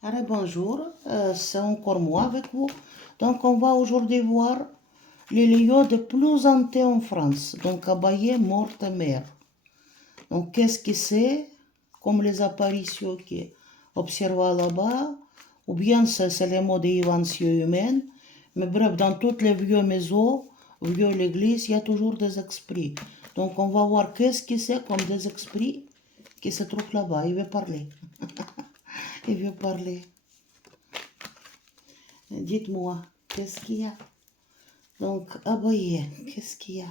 Allez, bonjour, c'est encore moi avec vous. Donc, on va aujourd'hui voir les lieux de plus hantés en France. Donc, Abaye, Mortemer. Donc, qu'est-ce que c'est? Comme les apparitions qui observent là-bas, ou bien c'est les mots d'invention humaine. Mais bref, dans toutes les vieux maisons, vieux églises, il y a toujours des esprits. Donc, on va voir qu'est-ce que c'est comme des esprits qui se trouvent là-bas. Il veut parler. Il veut parler. Dites-moi, qu'est-ce qu'il y a? Donc, Abaye, qu'est-ce qu'il y a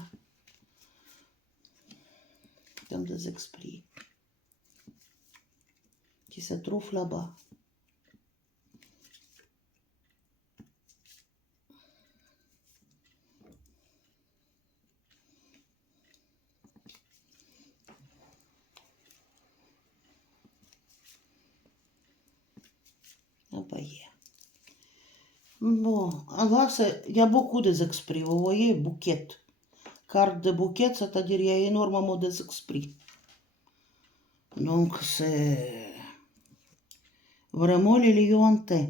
comme des esprits qui se trouvent là-bas? Abaye. Bon, alors, il y a beaucoup d'esprits. Vous voyez, bouquet. Carte de bouquet, c'est-à-dire il y a énormément d'esprits. Donc, c'est vraiment les lieux hantés.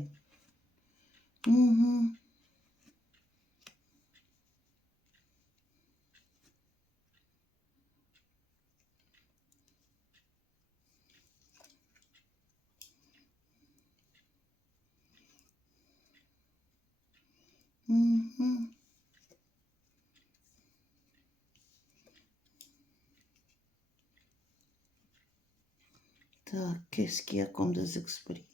Mhm. Mhm. Tac, qu'est-ce qu'il y a comme des esprits?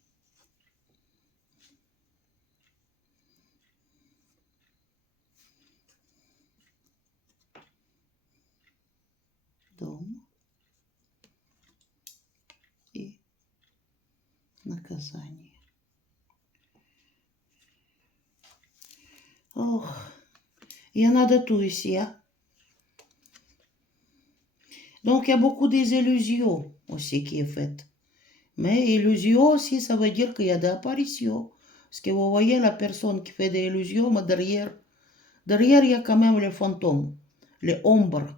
Дом и наказание. Oh, il y en a de tout ici, hein? Donc, il y a beaucoup des illusions aussi qui est faite. Mais illusion aussi, ça veut dire qu'il y a des apparitions. Parce que vous voyez la personne qui fait des illusions, mais derrière, il y a quand même les fantômes, les ombres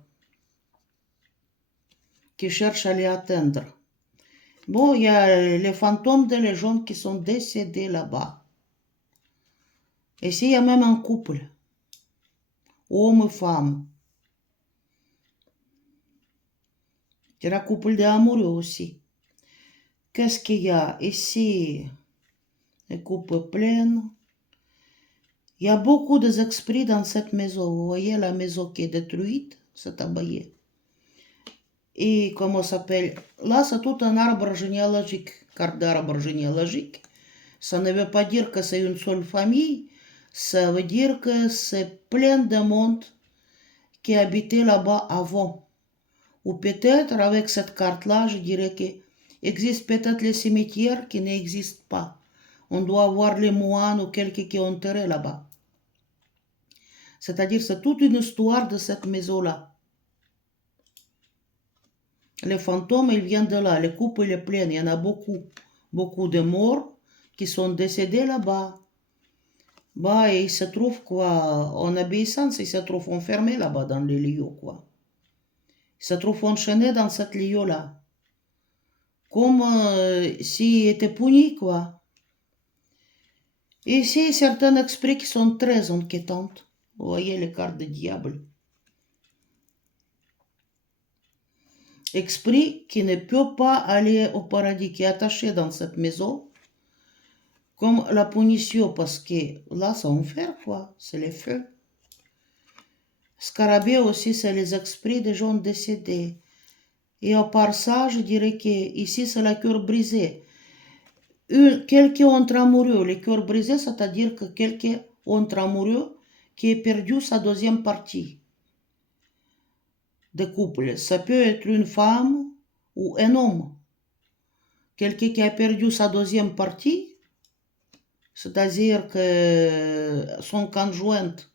qui cherchent à les atteindre. Bon, il y a les fantômes de les gens qui sont décédés là-bas. Et s'il y a même un couple, homme et femme, il y a un couple d'amoureux aussi. Qu'est-ce qu'il y a ici? Les coupes pleines. Il y a beaucoup d'esprits dans cette maison. Vous voyez la maison qui est détruite, c'est Abaye. Et comment ça s'appelle? Là, c'est tout un arbre généalogique, carte d'arbre généalogique. Ça ne veut pas dire que c'est une seule famille. Ça veut dire que c'est plein de monde qui habitait là-bas avant. Ou peut-être avec cette carte-là, je dirais qu'il existe peut-être les cimetières qui n'existent pas. On doit avoir les moines ou quelqu'un qui est enterré là-bas. C'est-à-dire c'est toute une histoire de cette maison-là. Les fantômes, ils viennent de là. Les couples, les pleines, il y en a beaucoup. Beaucoup de morts qui sont décédés là-bas. Bah, et ils se trouvent, quoi, en obéissance, ils se trouvent enfermés là-bas dans les lieux, quoi. Ils se trouvent enchaînés dans cette lieu-là. Comme s'ils étaient punis, quoi. Et ici, certains esprits qui sont très inquiétants. Vous voyez les cartes du diable. Esprit qui ne peut pas aller au paradis, qui est attaché dans cette maison, comme la punition, parce que là, c'est enfer, quoi, c'est les feux. Scarabée aussi, c'est les esprits des gens décédés. Et à part ça, je dirais que ici, c'est le cœur brisé. Quelqu'un entre amoureux, le cœur brisé, c'est-à-dire que quelqu'un entre amoureux qui a perdu sa deuxième partie de couple. Ça peut être une femme ou un homme. Quelqu'un qui a perdu sa deuxième partie, c'est-à-dire que son conjointe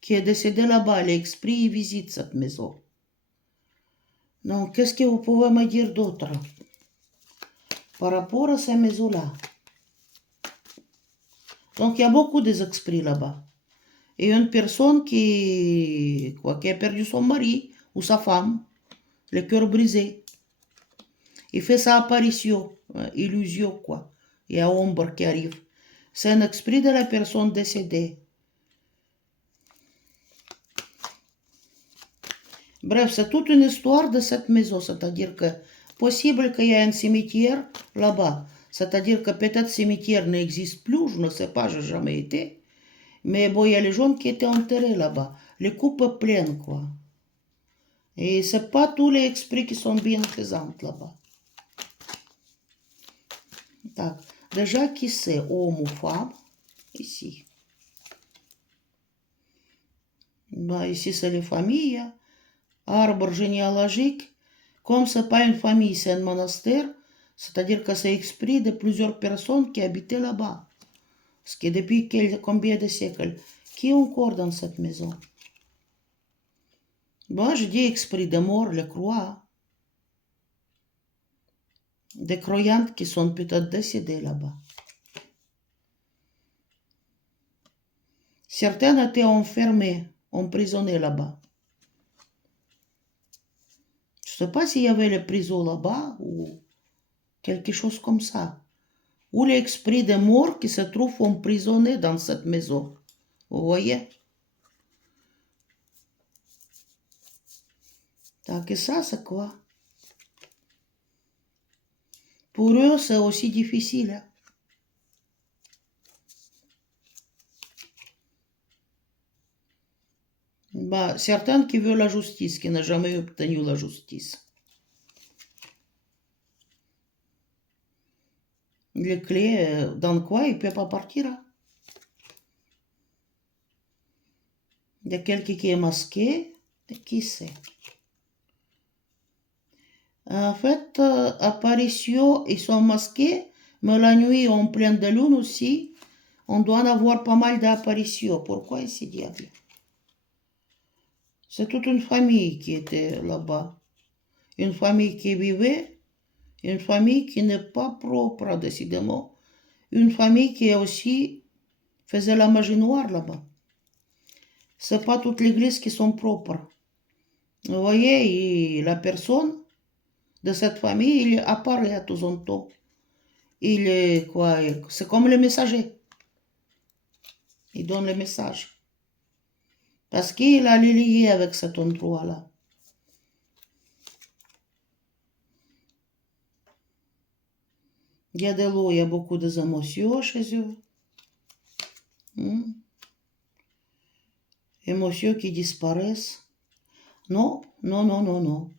qui est décédé là-bas, l'esprit visite cette maison. Donc, qu'est-ce que vous pouvez me dire d'autre par rapport à ces maisons-là? Donc, il y a beaucoup d'esprits là-bas. Et une personne qui a perdu son mari ou sa femme, le cœur brisé, il fait sa apparition, illusion, quoi. il y a ombre qui arrive. C'est un esprit de la personne décédée. Bref, c'est toute une histoire de cette maison, c'est-à-dire que possible qu'il y ait un cimetière là-bas. C'est-à-dire que peut-être le cimetière n'existe plus, je ne sais pas, je n'ai jamais été. Mais bon, il y a les gens qui étaient enterrés là-bas. Les coupes pleines, quoi. Et c'est pas tous les esprits qui sont bien présents là-bas. Так, déjà, qui c'est, homme ou femme? Ici. Bah, ici, c'est les familles. Arbre généalogique. Comme c'est pas une famille, c'est un monastère. C'est-à-dire que c'est esprit de plusieurs personnes qui habitaient là-bas. Parce que depuis combien de siècles? Qui est encore dans cette maison? Bon, je dis esprit de mort, les croix. Des croyantes qui sont peut-être décédées là-bas. Certaines étaient enfermées, emprisonnées là-bas. Je ne sais pas s'il y avait les prisons là-bas ou quelque chose comme ça. Ou l'esprit des morts qui se trouvent emprisonnés dans cette maison. Vous voyez? Donc, et ça, c'est quoi? Pour eux, c'est aussi difficile. Hein? Bah, certains qui veulent la justice, qui n'ont jamais obtenu la justice. Les clés, dans quoi il ne peut pas partir. Hein? Il y a quelqu'un qui est masqué, et qui sait? En fait, apparitions, ils sont masqués, mais la nuit, en pleine de lune aussi, on doit en avoir pas mal d'apparitions. Pourquoi ici, diable? C'est toute une famille qui était là-bas. Une famille qui vivait, une famille qui n'est pas propre, décidément. Une famille qui aussi faisait la magie noire là-bas. C'est pas toute l'église qui sont propres. Vous voyez, la personne de cette famille, il apparaît à tous en temps. Il est quoi? C'est comme le messager. Il donne le message. Parce qu'il a les liés avec cet endroit-là. Il y a de l'eau, il y a beaucoup d'émotions chez eux. Émotions qui disparaissent. Non, non, non, non, non.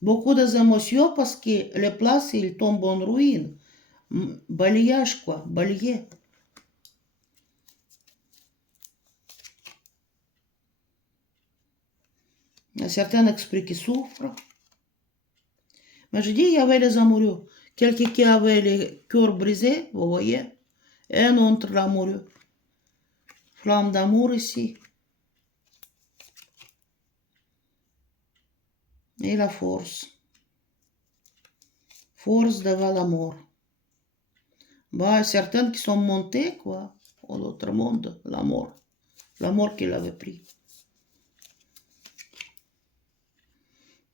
Beaucoup d'émotions parce que les places, ils tombent en ruine. Balayage, quoi, balayer. Il y a certains esprits qui souffrent. Mais je dis, il y avait les amoureux. Quelqu'un qui avait le cœur brisé, vous voyez, et un autre amoureux. Flamme d'amour ici. Et la force. Force devant la mort. Bah, certaines qui sont montées, quoi, à l'autre monde, la mort. La mort qu'il avait pris.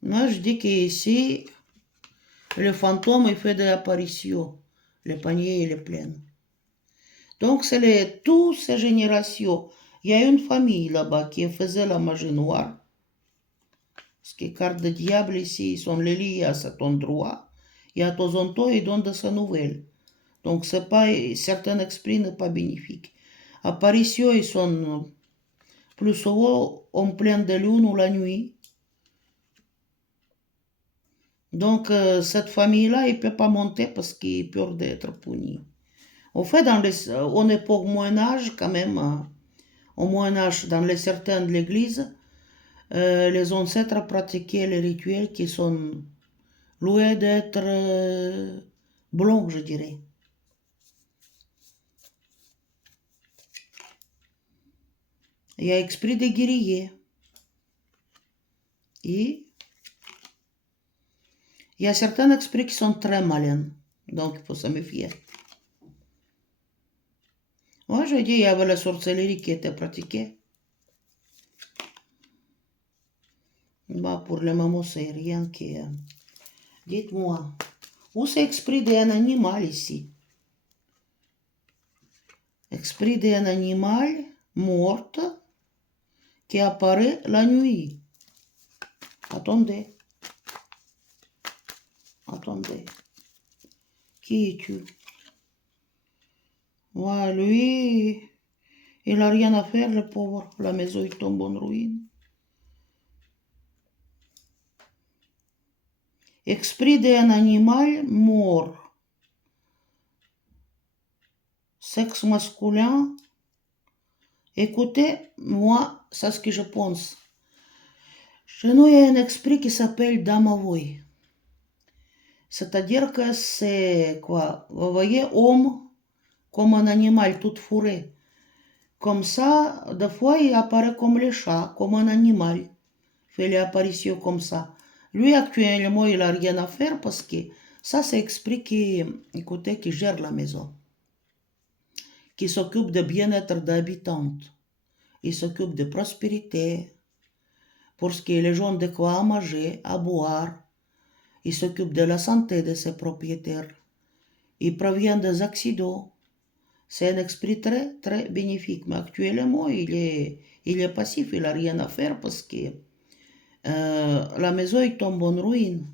Moi, je dis qu'ici, le fantôme, il fait des apparitions. Le panier, il est plein. Donc, c'est toutes ces générations. Il y a une famille là-bas qui faisait la magie noire. Parce que les cartes de diable ici, ils sont liées à cet endroit. Et à temps en temps, ils donnent de ces nouvelles. Donc, c'est pas, certains esprits n'est pas bénéfique. Apparitions, ils sont plus souvent en pleine de lune ou la nuit. Donc, cette famille-là, il ne peut pas monter parce qu'il a peur d'être puni. En fait, on est pour Moyen-Âge, quand même, au Moyen-Âge, dans les certains de l'Église, les ancêtres pratiquaient les rituels qui sont loués d'être blancs, je dirais. Il y a esprit de guerrier. Et il y a certains esprits qui sont très malins. Donc, il faut se méfier. Moi, je dis, il y avait la sorcellerie qui était pratiquée. Bah, pour le moment, c'est rien qui est... Dites-moi, où c'est esprit d'un animal ici? Esprit d'un animal mort qui apparaît la nuit. Attendez. Attendez. Qui es-tu? Ouais, lui, il n'a rien à faire, le pauvre. La maison, il tombe en ruine. Esprit d'un animal mort. Sexe masculin. Écoutez, moi, c'est ce que je pense. Chez nous, il y a un esprit qui s'appelle Damavoy. C'est-à-dire que c'est quoi? Vous voyez, homme comme un animal tout fourré. Comme ça, des fois, il apparaît comme le chat, comme un animal. Il fait les apparitions comme ça. Lui, actuellement, il n'a rien à faire parce que ça, c'est l'esprit qui, écoutez, qui gère la maison, qui s'occupe du bien-être d'habitantes. Il s'occupe de prospérité, pour ce qui est les gens de quoi à manger, à boire. Il s'occupe de la santé de ses propriétaires. Il prévient des accidents. C'est un esprit très, très bénéfique. Mais actuellement, il est passif, il n'a rien à faire parce que la maison il tombe en ruine.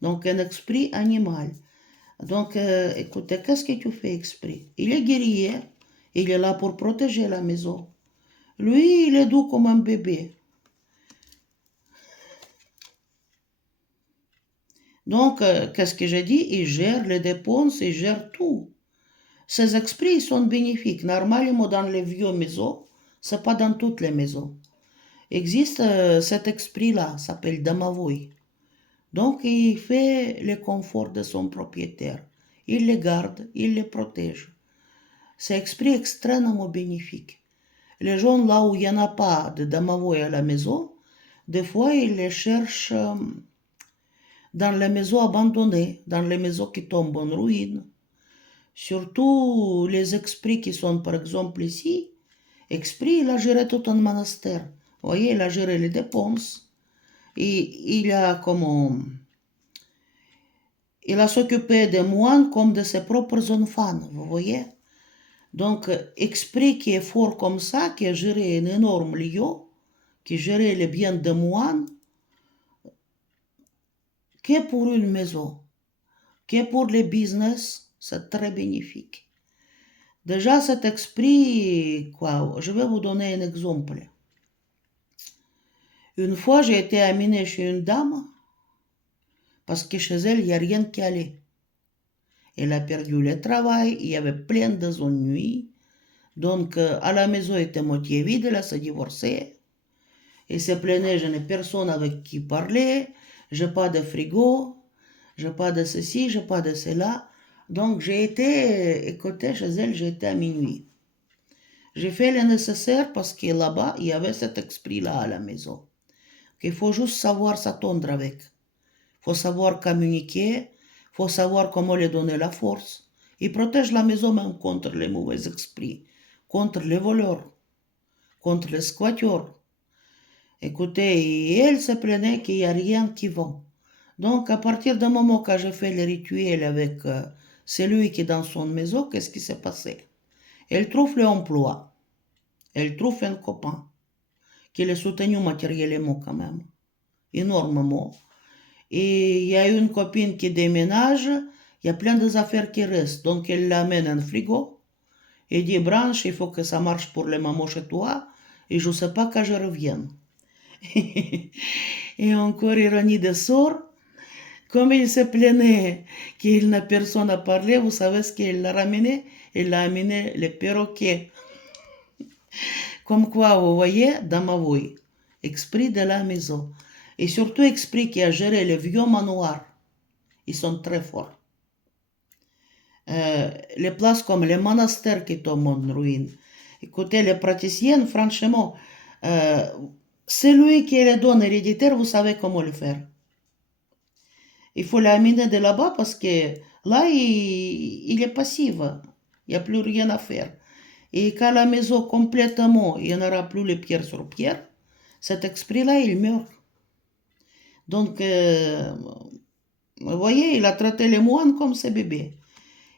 Donc, un esprit animal. Donc, écoutez, qu'est-ce que tu fais, esprit? Il est guerrier, il est là pour protéger la maison. Lui, il est doux comme un bébé. Donc, qu'est-ce que j'ai dit? Il gère les dépenses, il gère tout. Ces esprits sont bénéfiques. Normalement, dans les vieux maisons, c'est pas dans toutes les maisons. Existe cet esprit-là, s'appelle Damavoy. Donc, il fait le confort de son propriétaire. Il les garde, il les protège. C'est un esprit extrêmement bénéfique. Les gens là où il n'y en a pas de Damavoy à la maison, des fois, ils les cherchent dans les maisons abandonnées, dans les maisons qui tombent en ruine. Surtout les esprits qui sont, par exemple, ici. Esprit, il a géré tout un monastère. Vous voyez, il a géré les dépenses. Et il a comment... Il a s'occupé des moines comme de ses propres enfants, vous voyez. Donc, esprit qui est fort comme ça, qui a géré un énorme lieu, qui gérait les biens des moines, que pour une maison, que pour les business, c'est très bénéfique. Déjà, cet esprit, quoi, je vais vous donner un exemple. Une fois, j'ai été amenée chez une dame, parce que chez elle, il n'y a rien qui allait. Elle a perdu le travail, il y avait plein d'ennuis. Donc, à la maison, elle était moitié vide, elle s'est divorcée. Elle se plaignait, je n'ai personne avec qui parler, j'ai pas de frigo, j'ai pas de ceci, j'ai pas de cela. Donc, j'ai été, écoutez, chez elle, j'ai été à minuit. J'ai fait le nécessaire parce que là-bas, il y avait cet esprit-là à la maison. Il faut juste savoir s'attendre avec. Il faut savoir communiquer, il faut savoir comment lui donner la force. Il protège la maison même contre les mauvais esprits, contre les voleurs, contre les squatteurs. Écoutez, elle se plaignait qu'il n'y a rien qui va. Donc, à partir du moment que j'ai fait le rituel avec celui qui est dans son maison, qu'est-ce qui s'est passé? Elle trouve l'emploi. Elle trouve un copain qui l'a soutenu matériellement quand même, énormément. Et il y a une copine qui déménage, il y a plein d'affaires qui restent. Donc elle l'amène un frigo et dit branche, il faut que ça marche pour les mamans chez toi et je ne sais pas quand je revienne. Et encore ironie de sort, comme il se plaignait qu'il n'a personne à parler, vous savez ce qu'il l'a ramené? Il a amené les perroquets. Comme quoi, vous voyez, dans ma voix, esprit de la maison. Et surtout, esprit qui a géré les vieux manoirs. Ils sont très forts. Les places comme les monastères qui tombent en ruine. Écoutez, les praticiennes, franchement, celui qui est le don héréditaire, vous savez comment le faire. Il faut l'amener de là-bas parce que là, il est passif. Il n'y a plus rien à faire. Et quand la maison complètement, il n'y en aura plus les pierres sur pierre, cet esprit-là, il meurt. Donc, vous voyez, il a traité les moines comme ses bébés.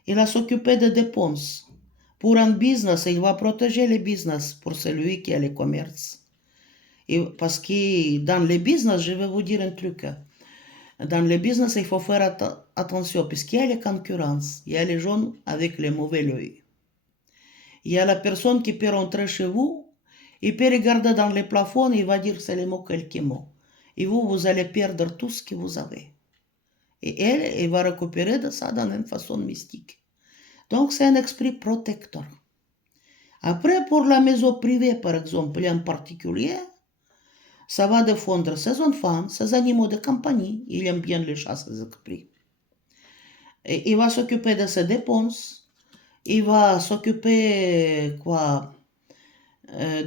Il a s'occupé des dépenses pour un business, il va protéger les business pour celui qui a les commerces. Et parce que dans les business, je vais vous dire un truc. Dans les business, il faut faire attention, puisqu'il y a les concurrences, il y a les gens avec le mauvais œil. Il y a la personne qui peut rentrer chez vous, il peut regarder dans les plafonds, il va dire c'est les mots quelques mots. Et vous allez perdre tout ce que vous avez. Et elle va récupérer de ça d'une façon mystique. Donc c'est un esprit protecteur. Après, pour la maison privée, par exemple, en particulier, ça va défendre ses enfants, ses animaux de compagnie. Il aime bien les chats, ces esprits. Et il va s'occuper de ses dépenses. Il va s'occuper,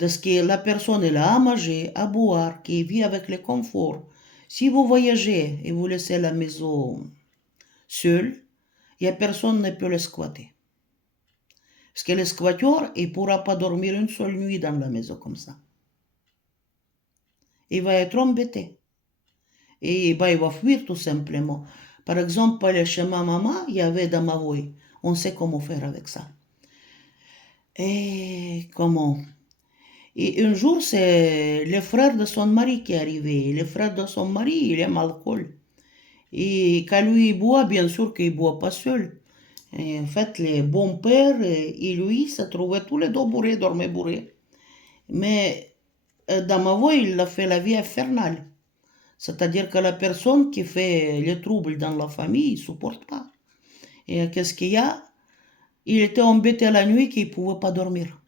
de ce que la personne elle a à manger, à boire, qui vit avec le confort. Si vous voyagez et vous laissez la maison seule, il n'y a personne qui ne peut le squatter. Parce que le squatteur, il ne pourra pas dormir une seule nuit dans la maison comme ça. Il va être embêté. Et il va fuir tout simplement. Par exemple, chez ma maman, il y avait dans ma voie. On sait comment faire avec ça. Et comment? Et un jour, c'est le frère de son mari qui est arrivé. Le frère de son mari, il aime l'alcool. Et quand lui il boit, bien sûr qu'il ne boit pas seul. Et en fait, les bons pères et lui se trouvaient tous les deux bourrés, dormaient bourrés. Mais dans ma voix, il a fait la vie infernale. C'est-à-dire que la personne qui fait les troubles dans la famille, il ne supporte pas. Et qu'est-ce qu'il y a? Il était embêté la nuit qu'il ne pouvait pas dormir.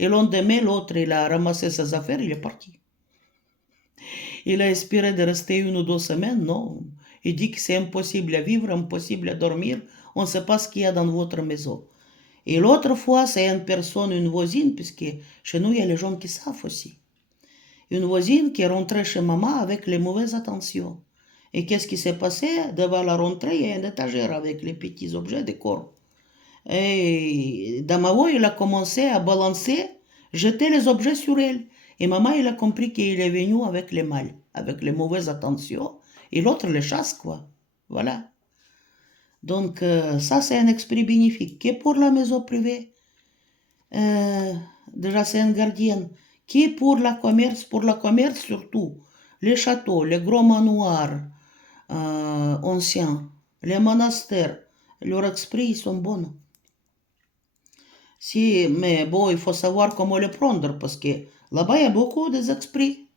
Et le lendemain, l'autre, il a ramassé ses affaires, il est parti. Il a espéré de rester 1 ou 2 semaines, non. Il dit que c'est impossible à vivre, impossible à dormir. On ne sait pas ce qu'il y a dans votre maison. Et l'autre fois, c'est une personne, une voisine, puisque chez nous, il y a les gens qui savent aussi. Une voisine qui est rentrée chez maman avec les mauvaises intentions. Et qu'est-ce qui s'est passé? Devant la rentrée, il y a une étagère avec les petits objets de corps. Et Damao, il a commencé à balancer, jeter les objets sur elle. Et maman, il a compris qu'il est venu avec les mal, avec les mauvaises intentions. Et l'autre les chasse, quoi. Voilà. Donc, ça, c'est un esprit bénéfique. Qui est pour la maison privée, euh, déjà, c'est un gardien. Qui est pour la commerce surtout. Les châteaux, les gros manoirs anciens, les monastères, leur esprit, ils sont bons. Si, mais bon, il faut savoir comment le prendre parce que là-bas, il y a beaucoup d'esprits.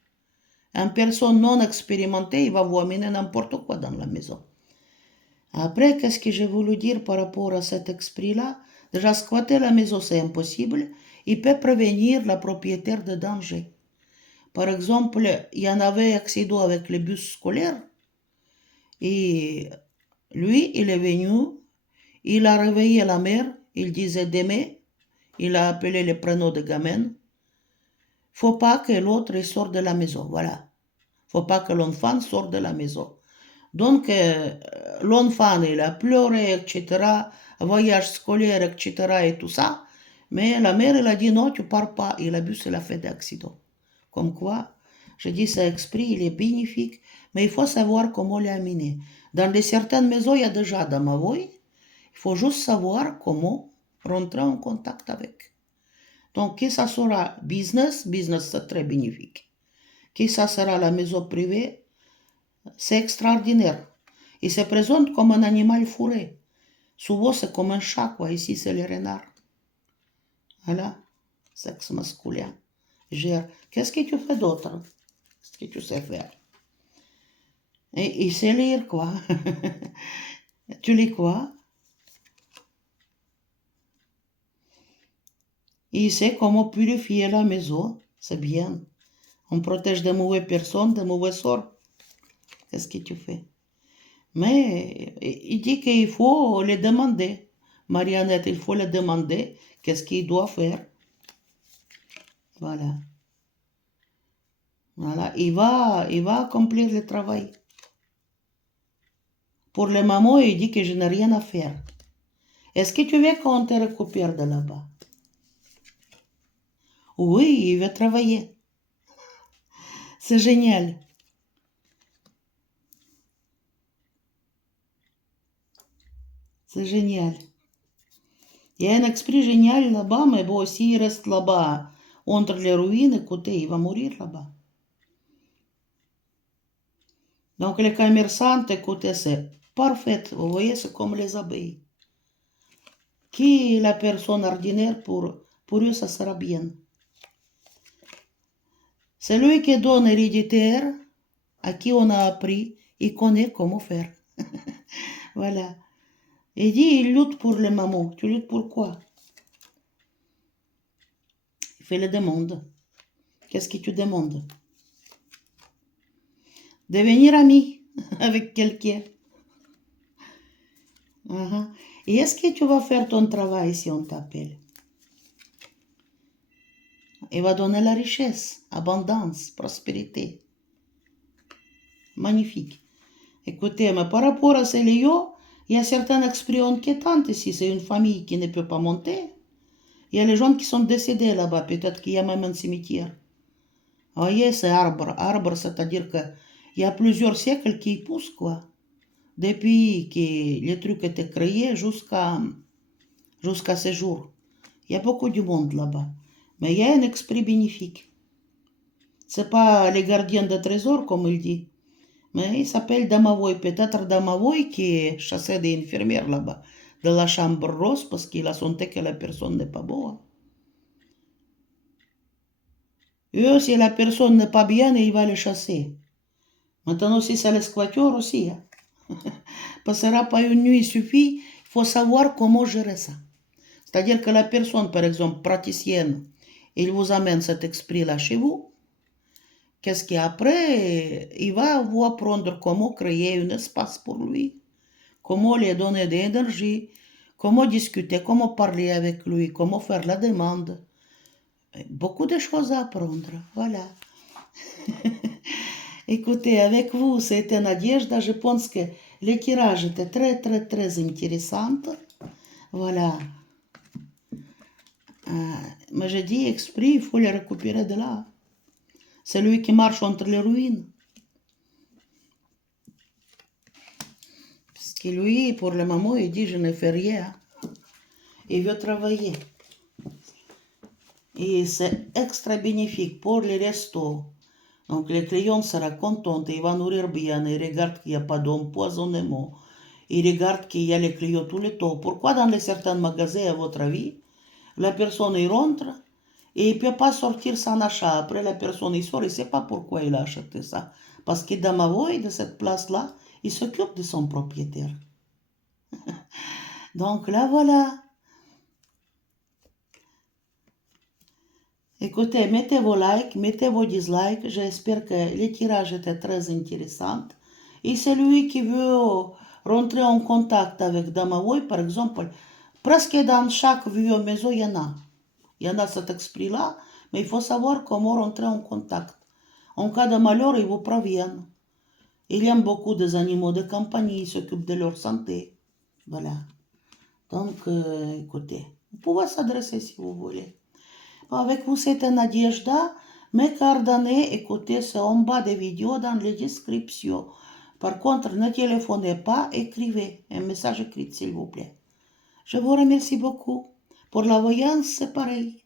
Une personne non expérimentée, il va vous amener n'importe quoi dans la maison. Après, qu'est-ce que j'ai voulu dire par rapport à cet esprit-là? Déjà, squatter la maison, c'est impossible. Il peut prévenir la propriétaire de danger. Par exemple, il y en avait accident avec le bus scolaire. Et lui, il est venu, il a réveillé la mère, il disait demain, il a appelé le prénom de gamin. Faut pas que l'autre sorte de la maison, voilà. Faut pas que l'enfant sorte de la maison. Donc, l'enfant, il a pleuré, etc., voyage scolaire, etc., et tout ça. Mais la mère, elle a dit non, tu pars pas. Et le bus, il a fait d'accident. Comme quoi, je dis, cet esprit, il est bénéfique, mais il faut savoir comment l'amener. Dans certaines maisons, il y a déjà dans ma voie. Il faut juste savoir comment rentrer en contact avec. Donc, qui ça sera business, c'est très bénéfique. Qui ça sera la maison privée, c'est extraordinaire. Il se présente comme un animal fourré. Souvent, c'est comme un chat, quoi. Ici, c'est le renard. Voilà, sexe masculin. Gère. Qu'est-ce que tu fais d'autre? Qu'est-ce que tu sais faire? Et il sait lire, quoi. Tu lis quoi? Il sait comment purifier la maison. C'est bien. On protège de mauvaises personnes, de mauvais sorts. Qu'est-ce que tu fais? Mais il dit qu'il faut le demander. Marionnette, il faut le demander. Qu'est-ce qu'il doit faire? Voilà. Voilà. Il va accomplir le travail. Pour les mamans, il dit que je n'ai rien à faire. Est-ce que tu veux qu'on te récupère de là-bas? Oui, il veut travailler. C'est génial. C'est génial. Il y a un esprit génial là-bas, mais bon, s'il reste là-bas, entre les ruines, écoutez, il va mourir là-bas. Donc les commerçantes, écoutez, c'est parfait. Vous voyez, c'est comme les abeilles. Qui est la personne ordinaire pour eux, ça sera bien. Celui qui donne héréditaire, à qui on a appris, il connaît comment faire. Voilà. Il dit, il lutte pour les mamans. Tu luttes pour quoi? Il fait les demandes. Qu'est-ce que tu demandes? Devenir ami avec quelqu'un. Et est-ce que tu vas faire ton travail si on t'appelle? Il va donner la richesse, abondance, prospérité. Magnifique. Écoutez, mais par rapport à ces lieux, il y a certains esprits inquiétants ici. C'est une famille qui ne peut pas monter. Il y a les gens qui sont décédés là-bas. Peut-être qu'il y a même un cimetière. Vous voyez, c'est arbre. Arbre, c'est-à-dire qu'il y a plusieurs siècles qui poussent, quoi. Depuis que les trucs étaient créés jusqu'à ces jours. Il y a beaucoup de monde là-bas. Mais il y a un esprit bénéfique. C'est pas les gardiens de trésors, comme il dit. Mais il s'appelle Damavoy. Peut-être Damavoy qui chassait des infirmières là-bas. De la chambre rose parce qu'il a senti que la personne n'est pas bonne. Et si la personne n'est pas bien, il va les chasser. Maintenant, si c'est l'esquateur aussi. Hein. Passera pas une nuit, il suffit. Il faut savoir comment gérer ça. C'est-à-dire que la personne, par exemple, praticienne, il vous amène cet esprit-là chez vous. Qu'est-ce qu'après, il va vous apprendre comment créer un espace pour lui, comment lui donner de l'énergie, comment discuter, comment parler avec lui, comment faire la demande. Beaucoup de choses à apprendre, voilà. Écoutez, avec vous, c'était Nadejda. Je pense que le tirage était très, très, très intéressant. Voilà. Mais je dis esprit, il faut le récupérer de là. C'est lui qui marche entre les ruines. Parce que lui, pour le moment, il dit, je ne fais rien. Il veut travailler. Et c'est extra bénéfique pour les restos. Donc les clients seront contents, ils vont nourrir bien, ils regardent qu'il n'y a pas d'empoisonnement. Ils regardent qu'il y a les clients tout le temps. Pourquoi dans certains magasins, à votre avis, la personne y rentre et il ne peut pas sortir sans achat. Après, la personne y sort, il ne sait pas pourquoi il a acheté ça. Parce que dans ma voie, de cette place-là, il s'occupe de son propriétaire. Donc là, voilà. Écoutez, mettez vos likes, mettez vos dislikes. J'espère que le tirage était très intéressant. Et celui qui veut rentrer en contact avec Damawoy, par exemple, presque dans chaque vieux maison, il y en a. Il y en a cet esprit-là, mais il faut savoir comment rentrer en contact. En cas de malheur, ils vous préviennent. Ils aiment beaucoup des animaux de compagnie, ils s'occupent de leur santé. Voilà. Donc, écoutez, vous pouvez s'adresser si vous voulez. Avec vous, c'était Nadejda. Mes coordonnées, écoutez, c'est en bas des vidéos dans les descriptions. Par contre, ne téléphonez pas, écrivez un message écrit, s'il vous plaît. Je vous remercie beaucoup. Pour la voyance, c'est pareil.